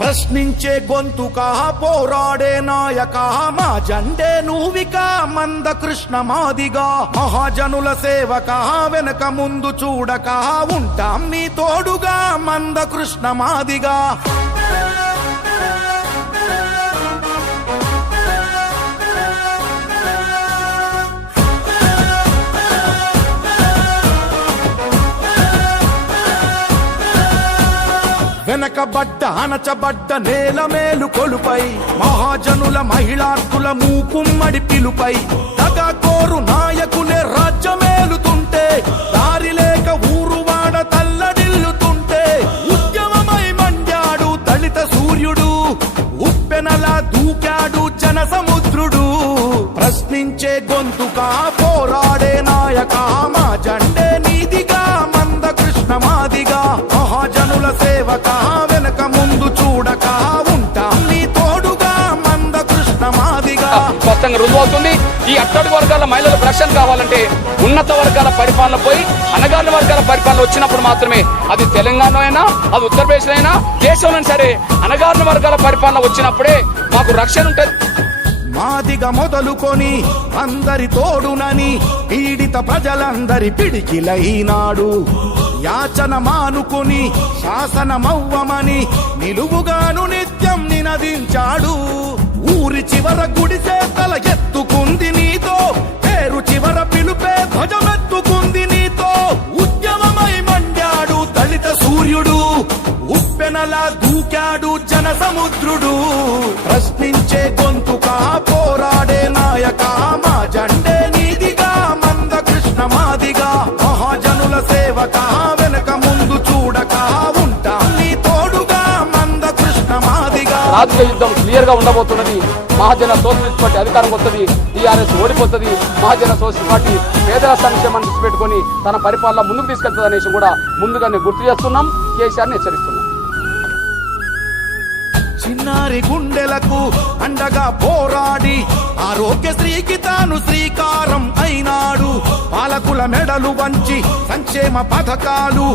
ప్రశ్నించే గొంతుకా పోరాడే నాయకా మా జెండే నువ్వికా మంద కృష్ణ మాదిగా మహాజనుల సేవకా వెనక ముందు చూడకా ఉంటాం నీ తోడుగా మంద కృష్ణ మాదిగా వెనకబడ్డ అణచబడ్డ నేల మేలు కొలుపై మహాజనుల మహిళార్కుల మూకుమ్మడి పిలుపై దగాకోరు నాయకులే రాజ్యమేలుతుంటే దారి లేక ఊరువాడ తల్లడిల్లుతుంటే ఉద్యమమై మండ్యాడు దళిత సూర్యుడు ఉప్పెనలా దూకాడు జన సముద్రుడు ప్రశ్నించే గొంతుకా పోరాడే నాయకా మా జెండే నీదిగా మంద కృష్ణ మాదిగా మహాజనుల సేవకా వెనక ముందు చూడకా ఉంటా నీ తోడుగా మంద కృష్ణ మాదిగా స్పష్టంగా రుజువవుతుంది. ఈ అట్టడుగు వర్గాల మహిళలకు రక్షణ కావాలంటే ఉన్నత వర్గాల పరిపాలన పోయి అణగారిన వర్గాల పరిపాలన వచ్చినప్పుడు మాత్రమే, అది తెలంగాణ అయినా అది ఉత్తరప్రదేశ్ అయినా దేశంలో సరే అణగారిన వర్గాల పరిపాలన వచ్చినప్పుడే మాకు రక్షణ ఉంటుంది. మాదిగా మొదలుకొని అందరి తోడునని పీడిత ప్రజలందరి పిడికిలైనాడు. యాచన మానుకొని శాసనమవ్వమని నిలువుగాను నిత్యం నినదించాడు. ఊరి చివర గుడిసే తల ఎత్తుకుంది నీతో, పేరు చివర పిలుపే ధ్వజమెత్తుకుంది నీతో. ఉద్యమమై మండ్యాడు దళిత సూర్యుడు, ఉప్పెనలా దూకాడు జన సముద్రుడు. ప్రశ్నించే గొంతుకా పోరాడే నాయకా మా జెండే నీదిగా మంద కృష్ణ మాదిగా మహాజనుల సేవకా వెనక ముందు చూడకా ఉంటా నీ తోడుగా మంద కృష్ణ మాదిగా. రాజకీయ యుద్ధం క్లియర్ గా ఉండబోతున్నది. మహాజన సోషలిస్ట్ పార్టీ అధికారం వస్తుంది, టీఆర్ఎస్ ఓడిపోతుంది. మహాజన సోషలిస్ట్ పార్టీ పేదల సంక్షేమాన్ని దృష్టి పెట్టుకుని తన పరిపాలన ముందుకు తీసుకెళ్తుంది అనేసి కూడా ముందుగానే గుర్తు చేస్తున్నాం. కేసీఆర్ని హెచ్చరిస్తున్నాం. చిన్నారి గుండెలకు అండగా పోరాడి ఆరోగ్యశ్రీకి తాను శ్రీకారం అయినాడు. పాలకుల మెడలు వంచి సంక్షేమ పథకాలు